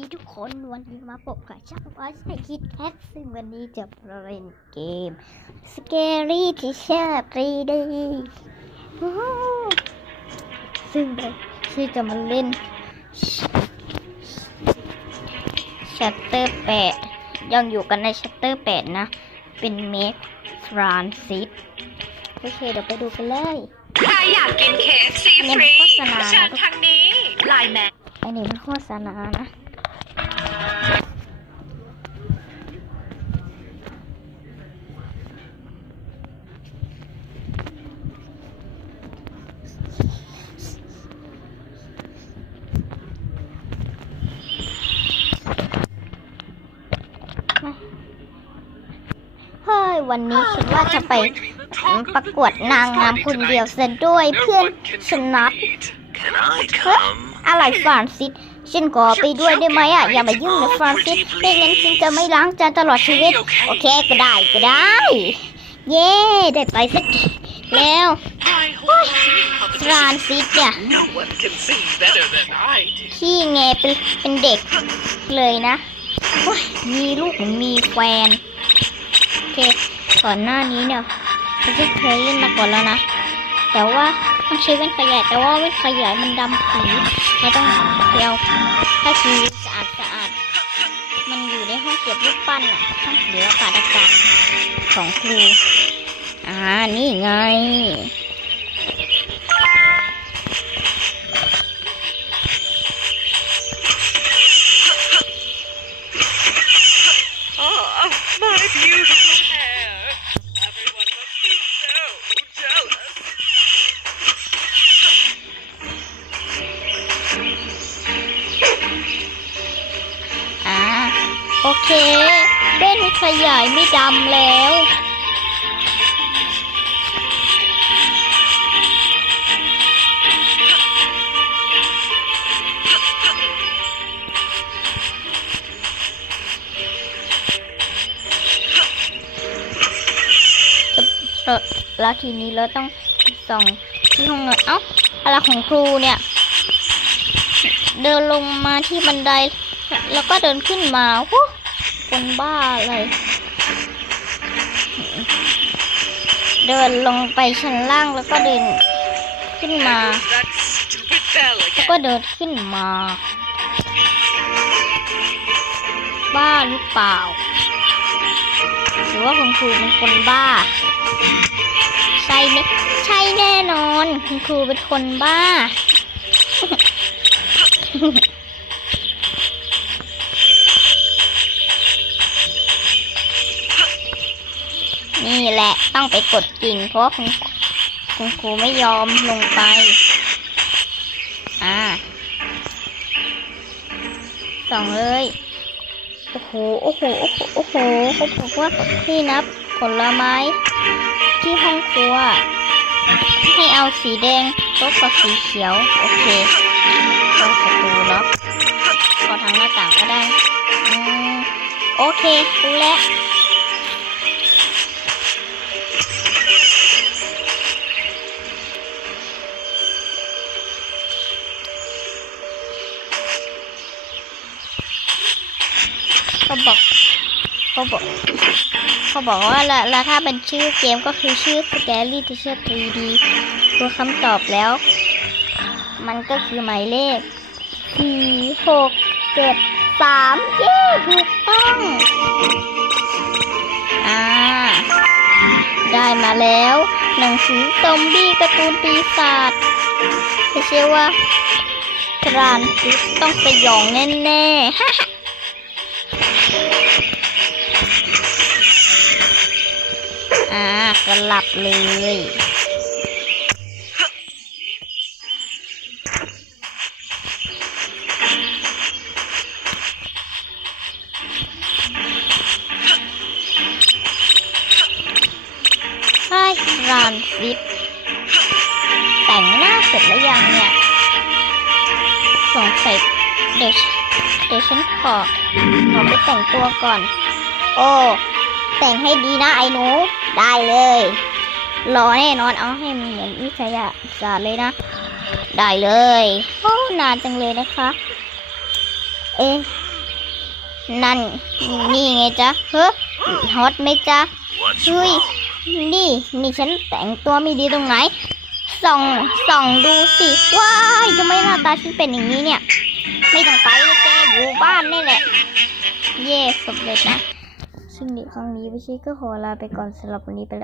ดีทุกคนวันนี้มาพบกับช่างว่าใช่คิดแคทซึ่งวันนี้จะเล่นเกม Scary Teacher 3D โอ้โหซึ่งเราที่จะมาเล่น Chapter 8 ยังอยู่กันใน Chapter 8 นะ เป็นเมกฟรานซิสโอเค เดี๋ยวไปดูกันเลย ใครอยากกิน KFC อันนี้ฟรีโฆษณาเชิญทางนี้ไลน์แมนอันนี้มันโฆษณานะ วันนี้คิดว่าจะไปประกวดนางงามคนเดียวเสร็จด้วยเพื่อนชนะ Can I come? อะไรฟรานซิสฉันขอไปด้วยได้ไหมอะอย่ามายุ่งนะฟรานซิสไม่งั้นฉันจะไม่ล้างจานตลอดชีวิต โอเคก็ได้ก็ได้ เย้ได้ไปสักทีแล้วฟรานซิสเนี่ย No one can sing better than I do. ขี้แงเป็นเป็นเด็กเลยนะโอ้ยมีลูกเหมือนมีแฟนโอ เค ก่อนหน้านี้เนี่ยเราไม่เคยเล่นมาก่อนแล้วนะ แต่ว่าต้องใช้เว้นขยายแต่ว่าเว่นขยายมันดำผีไม่ต้องเดียวถ้าคือสะอาดสะอาด มันอยู่ในห้องเก็บรูปปั้นอะห้องศิลปะอากาศของครูอ่านี่ไง โอเคเบ้นขยายไม่ดำแล้ว แล้วทีนี้เราต้องส่องที่ห้องนอน เอ้าอะไรของครูเนี่ย เดินลงมาที่บันได แล้วก็เดินขึ้นมาวู้ คนบ้าเลย เดินลงไปชั้นล่างแล้วก็เดินขึ้นมา แล้วก็เดินขึ้นมา บ้าหรือเปล่า หรือว่าคุณครูเป็นคนบ้า ใช่ไหมใช่แน่นอน คุณครูเป็นคนบ้า แหละ ต้องไปกดกิ่งเพราะคุณคุณครูไม่ยอมลงไป อ่าสองเลย โอ้โห โอ้โห โอ้โห โอ้โหเขาบอกว่านี่นับผลไม้ที่ห้องครัว ให้เอาสีแดงลบกับสีเขียว โอเคเข้าประตูล็อกเข้าทางหน้าต่างก็ได้ อืม โอเครู้แล้ว บอกเขาบอกเขาบอกว่าแล้วแล้วถ้าเป็นชื่อเกมก็คือชื่อ Scary Teacher 3D ตัวคำตอบแล้ว มันก็คือหมายเลขสี่หกเจ็ดสามเย้ถูกต้องอ่าได้มาแล้ว หนังสือซอมบี้การ์ตูนปีศาจไม่เชื่อว่าทรานซิสต้องสยองแน่ๆ อ่าสลับเลยใช่รานฟิตแต่งหน้าเสร็จแล้วยังเนี่ยสงสัยเดี๋ยวเดี๋ยวฉันขอขอไปแต่งตัวก่อน โอ้ แต่งให้ดีนะไอ้หนูได้เลยรอแน่นอนเอาให้มันเหมือนวิทยาศาสตร์เลยนะ ได้เลยโอ้นานจังเลยนะคะ เอ๊ะนั่นนี่ไงจ๊ะเฮ้ฮอตไหมจ๊ะ What's เฮ้ยนี่นี่ฉันแต่งตัวไม่ดีตรงไหนส่องส่องดูสิว้ายทำไมหน้าตาฉันเป็นอย่างนี้เนี่ย ไม่ต้องไปเลยแกอยู่บ้านนี่แหละ เย่สำเร็จนะ ซึ่งในครั้งนี้วิชิก็ขอลาไปก่อนสำหรับวันนี้ไปแล้ว